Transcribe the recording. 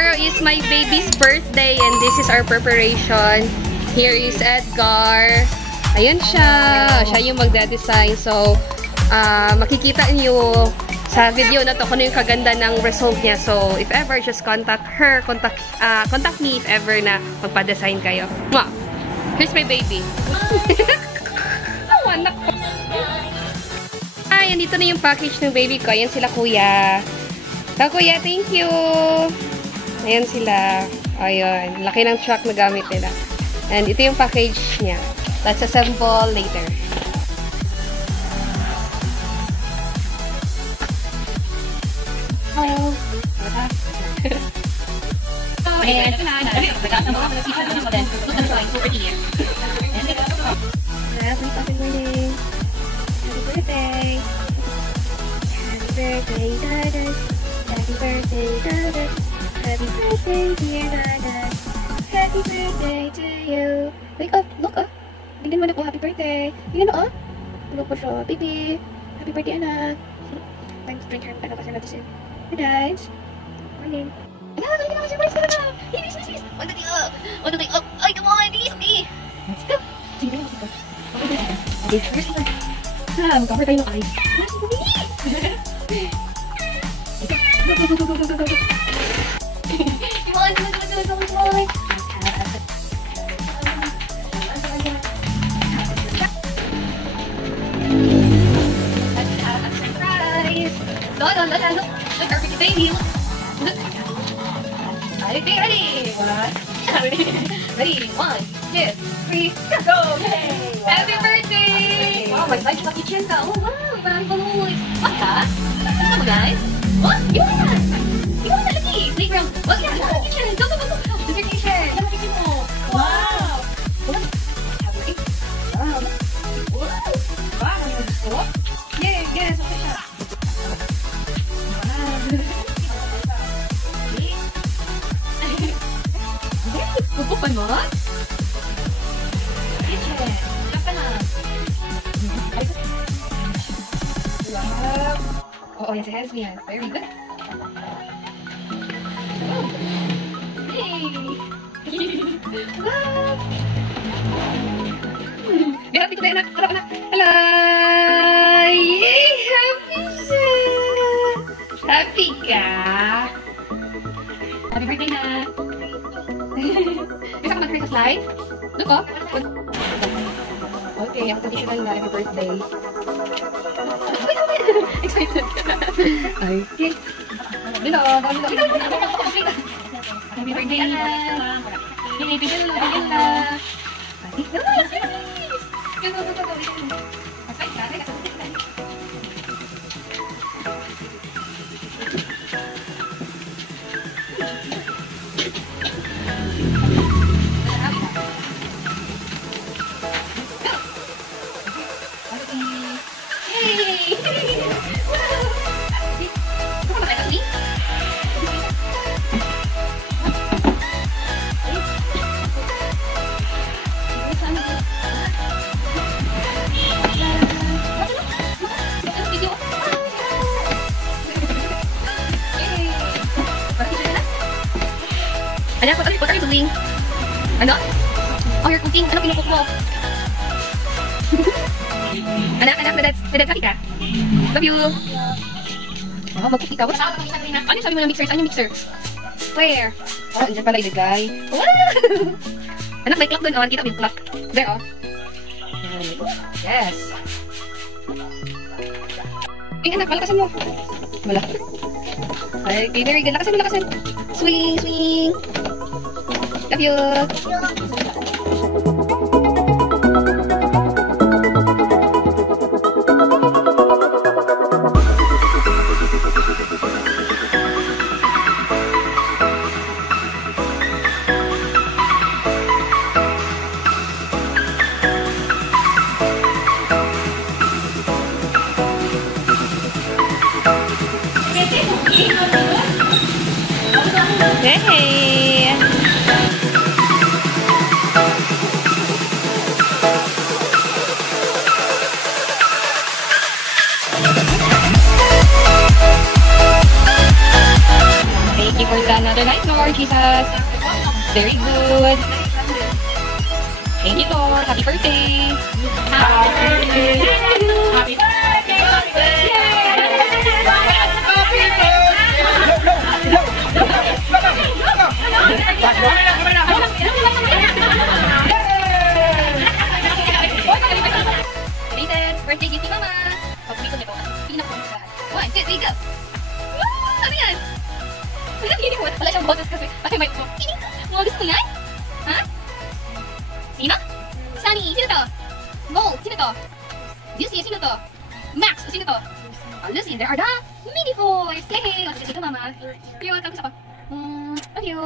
Tomorrow is my baby's birthday and this is our preparation. Here is Edgar. Ayan siya. Siya yung magda-design. So, makikita niyo sa video na to kung ano yung kaganda ng result niya. So, if ever, just contact her. Contact me if ever na magpa-design kayo. Mwah! Here's my baby. Oh, anak ko. Ay, andito na yung package ng baby ko. Ayan sila, kuya. Kuya, thank you. Ayan sila. Ayun. Laki ng truck na gamit nila. And ito yung package niya. Let's assemble later. Hello. And happy birthday. Happy birthday. Happy birthday, Dada. Happy birthday, Dada. Happy birthday, dear Dada. Happy birthday to you. Wake up, look up. Tingnan mo na ko, happy birthday. Tingnan mo, look po siya. Baby. Happy birthday, anak. Time to drink her. Ano kasi natin? Hi, guys. Morning. Anak, hindi naman surprise ka na. Bilis, bilis. One to the up. One to the up. Ay, come on, bilis, okay. Let's go. Sige, let's go. Okay, first one. Mag-cover tayo ng eyes. Go, go, go, go, go, go, go. Come on, come on, come on, come on. Let's have a surprise. Look, our pretty baby. Look. Okay, ready? Ready? 1, 2, 3, go! Yay! Happy birthday! Wow, may light sa kitchen ka. Oh, wow, may balloons. What ka? Ano mo, guys? What? Iwan! Iwan na lagi! Playground. What? Yeah, sa kitchen. Go, go, go, go! This is your kitchen. Yan ang kitchen mo. Wow! Wow! Wow! Ano yung gusto? Yay! Yes! Okay siya. Pupupan mo? Kitchen. Siya ka na. Wow. Oo, yan si Hesby yan. Very good. Oh. Yay! Wow! Happy ko tayo, anak. Harap, anak. Hello! Yay! Happy siya! Happy ka? Happy birthday na! Bisa ka mag-create a slide? Look, oh. Okay, ang traditional na happy birthday. Excited ka. Okay. Dito, happy birthday, anak. Happy birthday, anak. Anak, what are you doing? Ano? Oh, you're cooking. Ano pinucook mo? anak, nadadkaki ka? Love you. Oh, mag-cook ikaw. Ano yung sabi mo ng mixer? Saan yung mixer? Where? Oh, andyan pala ilagay. Wow! Anak, may clock dun. Oh, kita mo yung clock. There, oh. Yes. Ay, anak, malakasan mo. Wala. Okay, very good. Lakasan mo, lakasan. Swing, swing. Love you. Hey! Thank you for another night, Lord Jesus. Very good. Thank you, Lord. Happy birthday. Happy birthday. Happy birthday. Happy birthday gift ni Mama. Paborito niya po. Pinapumusahan. 1, 2, 3, go! Woo! Ano yan? Wala siyang boses kasi. Ay, may upo. Mga gusto mo yan? Ha? Sino? Sunny, sino to? Gold, sino to? Lucy, sino to? Max, sino to? Oh, Lucy, there are the mini boys. Yay! O, sige, Mama. You're welcome sa pa. Love you.